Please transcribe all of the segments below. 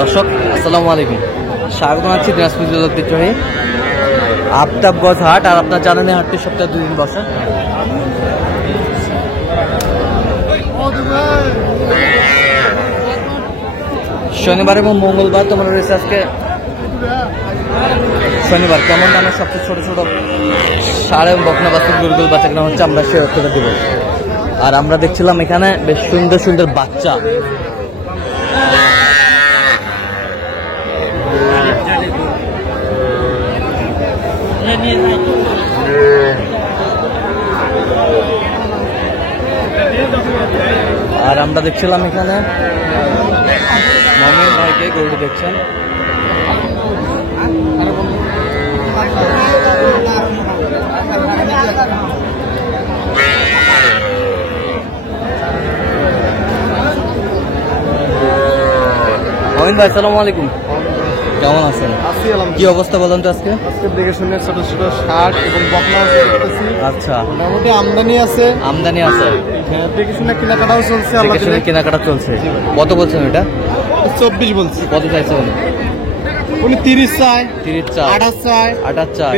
দর্শক আসসালামু আলাইকুম, স্বাগত আছি দিনাজপুর জেলার ঐতিহ্যবাহী আফতাবগঞ্জ হাট। আর আপনার জানেন এই হাটটি সপ্তাহে 2 দিন বসে। শনিবার এবং মঙ্গলবার তোমরা রয়েছে। আজকে শনিবার কেমন দামের সবচেয়ে ছোট ছোট ষাঁড় এবং বকনা বাছুর গরুগুলো বাচ্চা কেনা হচ্ছে, আমরা সে অর্থটা দেব। আর আমরা দেখছিলাম এখানে বেশ সুন্দর সুন্দর বাচ্চা। আর আমরা দেখছিলাম এখানে মমিন ভাইকে গরু দেখছেন। মমিন ভাই আসসালামু আলাইকুম, কেমন আছেন? কি অবস্থা বলেন তো? আজকে দেখে শুনে ছোট ছোট ষাট এবং বকনা দেখতেছি। আচ্ছা, মোটামুটি আমদানি আছে। হ্যাঁ, দেখে শুনে কেনাকাটাও চলছে। কেনাকাটা চলছে। কত বলছেন এটা? 24 বলছি। কত চাইছে উনি 30 চায়, 30 চায়, 28 চায়, 28 চায়,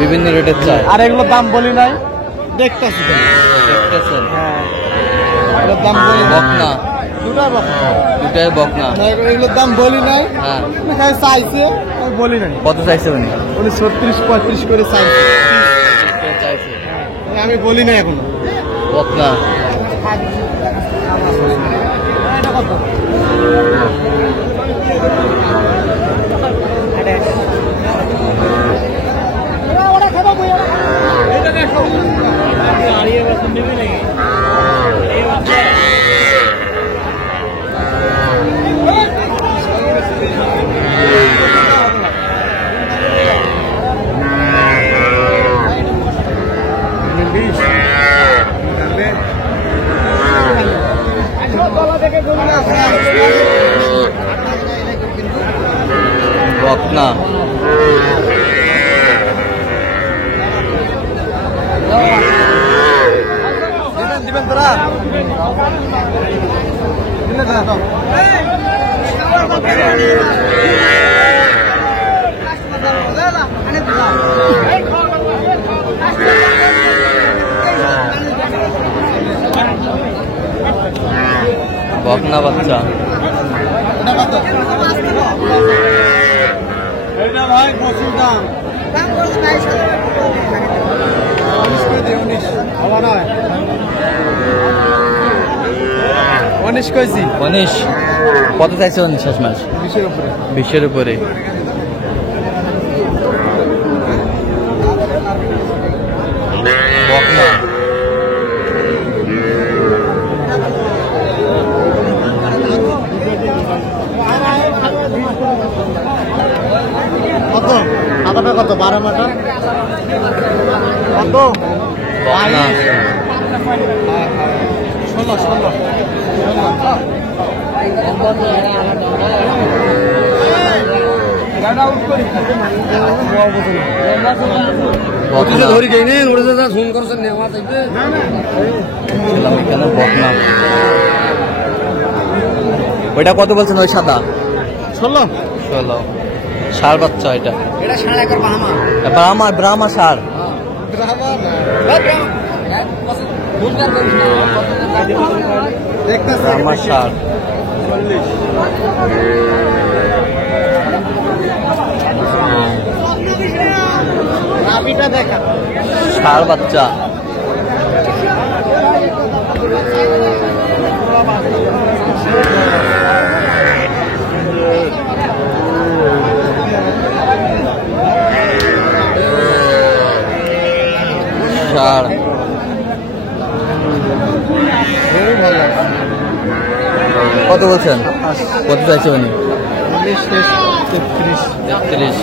বিভিন্ন রেটের চায়। আর এগুলোর দাম বলি নাই, দেখতেছি। দেখতেছেন? হ্যাঁ, এগুলোর দাম বলি বকনা, দুটাই বকনা। এগুলোর দাম বলি নাই। হ্যাঁ, চাইছে, বলি নাই। কত চাইছে উনি? 36-35 করে চাইছে। আমি বলি নাই এখনো। বকনা বকনা দিবেন তোরা? বকনা বাচ্চা। ভাই প্রচুর দাম। 19 কেজি। 19 কত চাইছে উনি? শেষ মাস 20-এর উপরে। বকনা কত? আদাটা কত? 12 মাটা কত? 16। ধরি যাই না, ফোন করছেন নেওয়া থাকবে। এখানে বকনা। ওইটা কত বলছেন? ওই সাদা 16। ষাঁড় বাচ্চা এটা। এটা ষাঁড় একবার ব্রাহ্মা ষাঁড়। ব্রাহ্মা ষাঁড়। ষাঁড় বাচ্চা। ষাঁড় কত বলছেন? কত চাইছে উনি? 33। 33।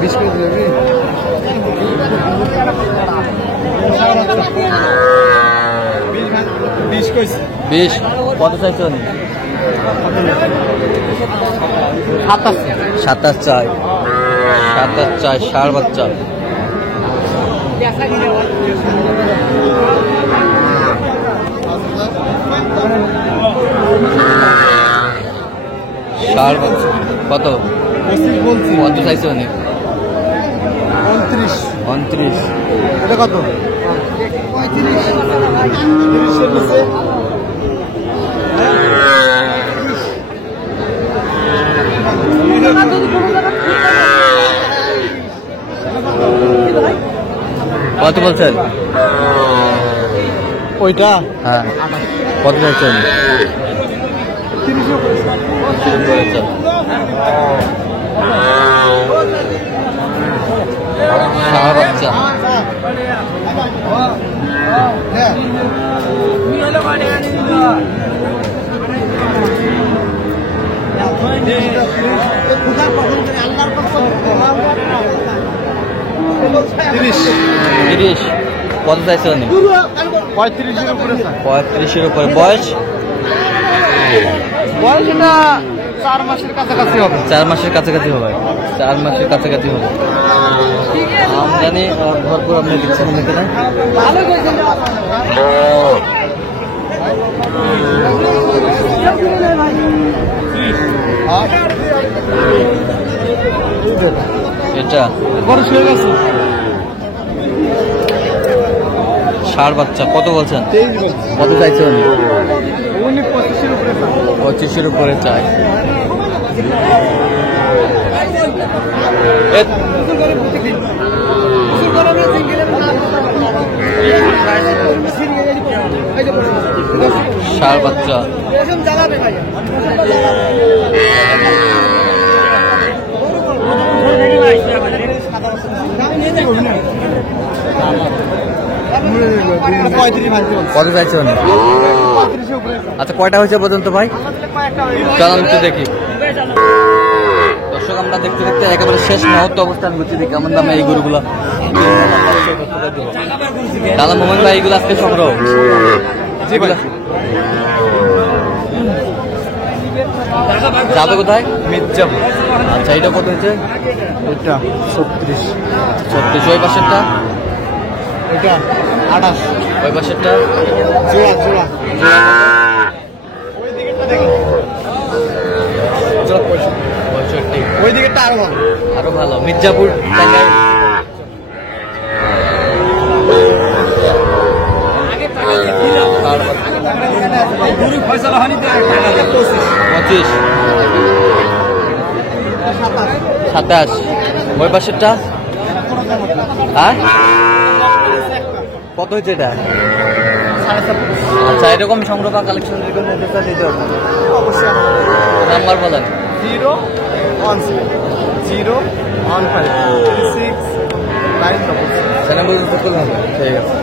বিশ কেজি হবে। 20 কইছি। 20 কত চাইছেন? 27 27 চাই। 27 চায়, ষাঁড় বাচ্চা। ষাঁড় বাচ্চা কত? কত চাইছে অনেক? 29। এটা কত? কত বলছেন? ওইটা হ্যাঁ, কত চাইছেন? 30 ষাঁড় বাচ্চা। তিরিশ। কত চাইছে অনেক? 35-এর উপরে। 35-এর উপরে। বয়স? বয়স এটা 4 মাসের কাছাকাছি হবে। 4 মাসের কাছাকাছি হবে। 4 মাসের কাছাকাছি হবে। আমদানি ভরপুর আপনি দেখছেন এখানে। এটা খরচ হয়ে গেছে। ষাঁড় বাচ্চা। কত বলছেন? 23 বলছে। কত চাইছে উনি? 25-এর উপরে। 25-এর উপরে চাই। ষাঁড় বাচ্চা। কত চাইছে উনি? আচ্ছা, কয়টা হয়েছে পর্যন্ত ভাই? চলুন একটু দেখি। দর্শক, আমরা দেখতে দেখতে একেবারে শেষ মুহূর্তে অবস্থান করছি। কেমন দামে এই গরুগুলো? দাদা মোহাম্মদ ভাই, এইগুলো আজকে সংগ্রহ? জি ভাই। যাবে কোথায়? মির্জাপুর। আচ্ছা, এটা কত হয়েছে? এটা 36। 36। ওই পাশেরটা? এটা 28। ওই পাশেরটা? জোড়া জোড়া। জোড়া 65। ওই দিকেরটা আরো ভালো। আরো ভালো। মির্জাপুর টাঙ্গাইল। পঁচিশ। 27। ওই পাশেরটা? হ্যাঁ, কত হয়েছে এটা? আচ্ছা, এরকম সংগ্রহ বা কালেকশন দিতে হবে। নাম্বার বলেন। 0161536 9 চ্যানেল ঠিক আছে।